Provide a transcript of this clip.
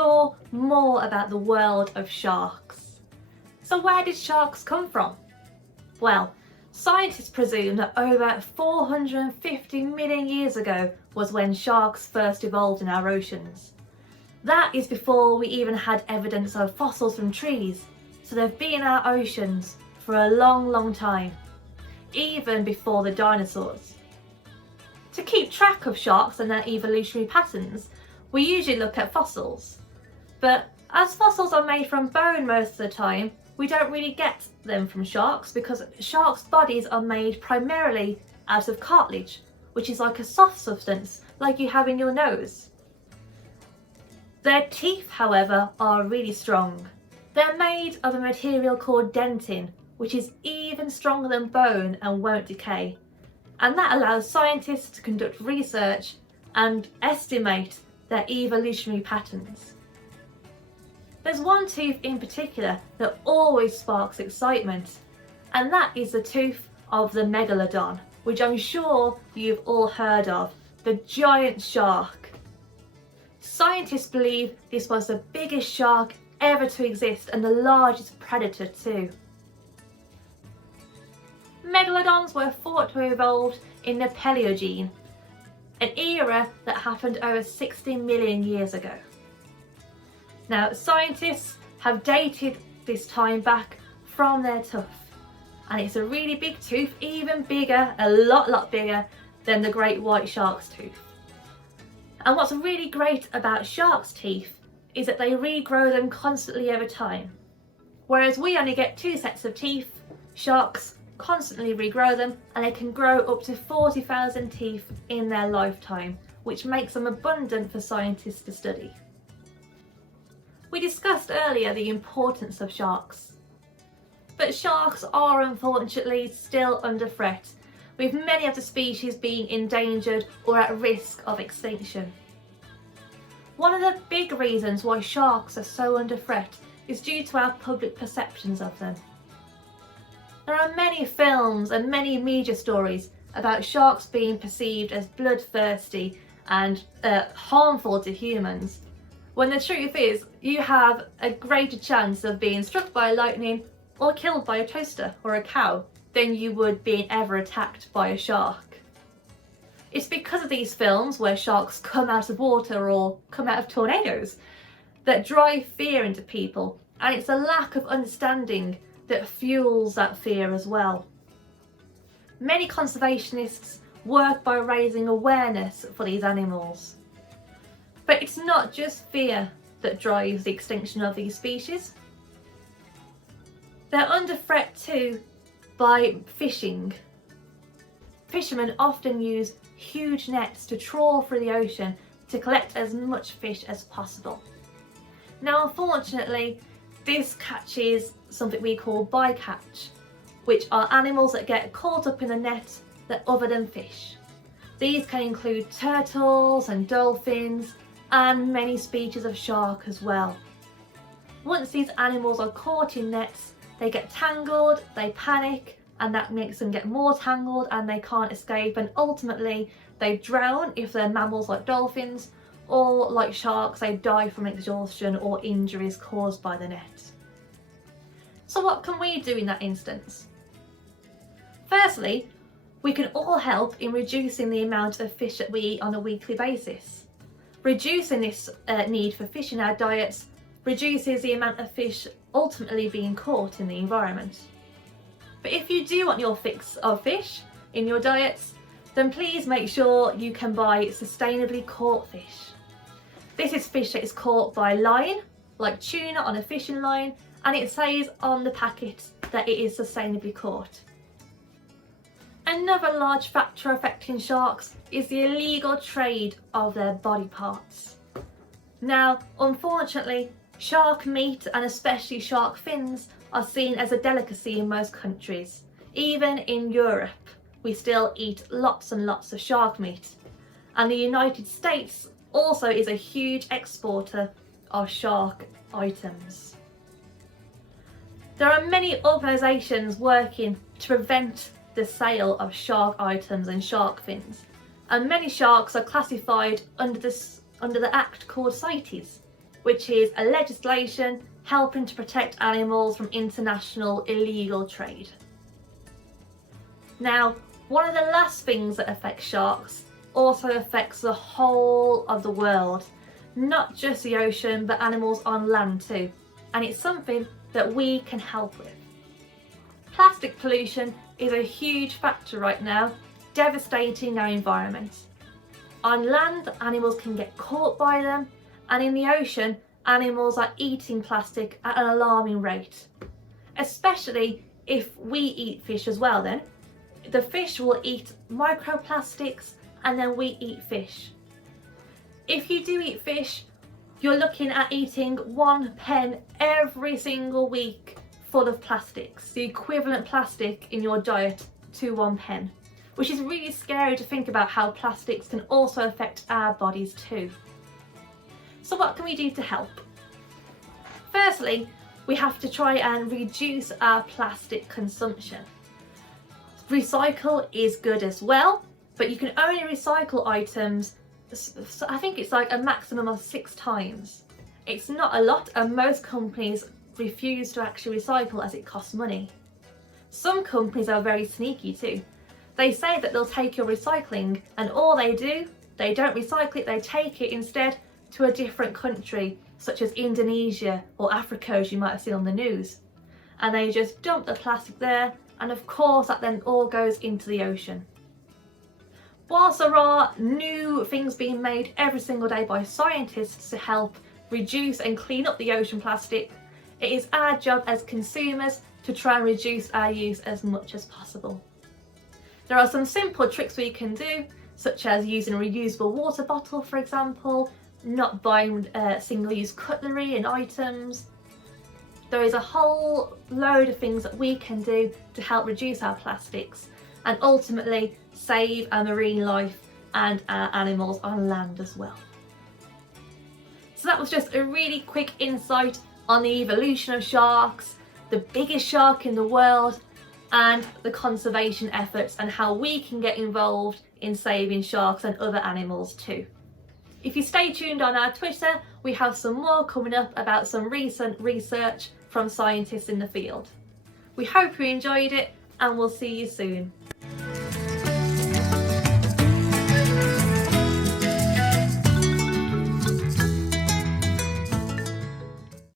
explore more about the world of sharks. So where did sharks come from? Well, scientists presume that over 450 million years ago was when sharks first evolved in our oceans. That is before we even had evidence of fossils from trees, so they've been in our oceans for a long time, even before the dinosaurs. To keep track of sharks and their evolutionary patterns, we usually look at fossils. But as fossils are made from bone most of the time, we don't really get them from sharks because sharks' bodies are made primarily out of cartilage, which is like a soft substance like you have in your nose. Their teeth, however, are really strong. They're made of a material called dentin, which is even stronger than bone and won't decay. And that allows scientists to conduct research and estimate their evolutionary patterns. There's one tooth in particular that always sparks excitement, and that is the tooth of the megalodon, which I'm sure you've all heard of, the giant shark. Scientists believe this was the biggest shark ever to exist and the largest predator too. Megalodons were thought to have evolved in the Paleogene, an era that happened over 60 million years ago. Now, scientists have dated this time back from their tooth, and it's a really big tooth, even bigger, a lot bigger than the great white shark's tooth. And what's really great about sharks' teeth is that they regrow them constantly over time. Whereas we only get 2 sets of teeth, sharks constantly regrow them, and they can grow up to 40,000 teeth in their lifetime, which makes them abundant for scientists to study. We discussed earlier the importance of sharks, but sharks are unfortunately still under threat, with many of the species being endangered or at risk of extinction. One of the big reasons why sharks are so under threat is due to our public perceptions of them. There are many films and many media stories about sharks being perceived as bloodthirsty and harmful to humans, when the truth is you have a greater chance of being struck by lightning or killed by a toaster or a cow than you would being ever attacked by a shark. It's because of these films where sharks come out of water or come out of tornadoes that drive fear into people, and it's a lack of understanding that fuels that fear as well. Many conservationists work by raising awareness for these animals. But it's not just fear that drives the extinction of these species. They're under threat too by fishing. Fishermen often use huge nets to trawl through the ocean to collect as much fish as possible. Now, unfortunately, this catches something we call bycatch, which are animals that get caught up in the net that other than fish. These can include turtles and dolphins and many species of shark as well. Once these animals are caught in nets, they get tangled, they panic, and that makes them get more tangled and they can't escape, and ultimately they drown if they're mammals like dolphins, or like sharks, they die from exhaustion or injuries caused by the net. So what can we do in that instance? Firstly, we can all help in reducing the amount of fish that we eat on a weekly basis. Reducing this need for fish in our diets reduces the amount of fish ultimately being caught in the environment. But if you do want your fix of fish in your diets, then please make sure you can buy sustainably caught fish. This is fish that is caught by line, like tuna on a fishing line, and it says on the packet that it is sustainably caught. Another large factor affecting sharks is the illegal trade of their body parts. Now, unfortunately, shark meat and especially shark fins are seen as a delicacy in most countries. Even in Europe, we still eat lots and lots of shark meat. And the United States also is a huge exporter of shark items. There are many organisations working to prevent the sale of shark items and shark fins, and many sharks are classified under the act called CITES, which is a legislation helping to protect animals from international illegal trade. Now, one of the last things that affects sharks also affects the whole of the world, not just the ocean, but animals on land too. And it's something that we can help with. Plastic pollution is a huge factor right now, devastating our environment. On land, animals can get caught by them, and in the ocean, animals are eating plastic at an alarming rate. Especially if we eat fish as well then. The fish will eat microplastics and then we eat fish. If you do eat fish, you're looking at eating 1 pen every single week full of plastics, the equivalent plastic in your diet to 1 pen, which is really scary to think about how plastics can also affect our bodies too. So what can we do to help? Firstly, we have to try and reduce our plastic consumption. Recycle is good as well, but you can only recycle items, I think it's like a maximum of 6 times. It's not a lot, and most companies refuse to actually recycle as it costs money. Some companies are very sneaky too. They say that they'll take your recycling, and all they do, they don't recycle it, they take it instead to a different country, such as Indonesia or Africa, as you might have seen on the news. And they just dump the plastic there, and of course that then all goes into the ocean. Whilst there are new things being made every single day by scientists to help reduce and clean up the ocean plastic, it is our job as consumers to try and reduce our use as much as possible. There are some simple tricks we can do, such as using a reusable water bottle, for example, not buying single-use cutlery and items. There is a whole load of things that we can do to help reduce our plastics and ultimately save our marine life and our animals on land as well. So that was just a really quick insight on the evolution of sharks, the biggest shark in the world, and the conservation efforts and how we can get involved in saving sharks and other animals too. If you stay tuned on our Twitter, we have some more coming up about some recent research from scientists in the field. We hope you enjoyed it, and we'll see you soon.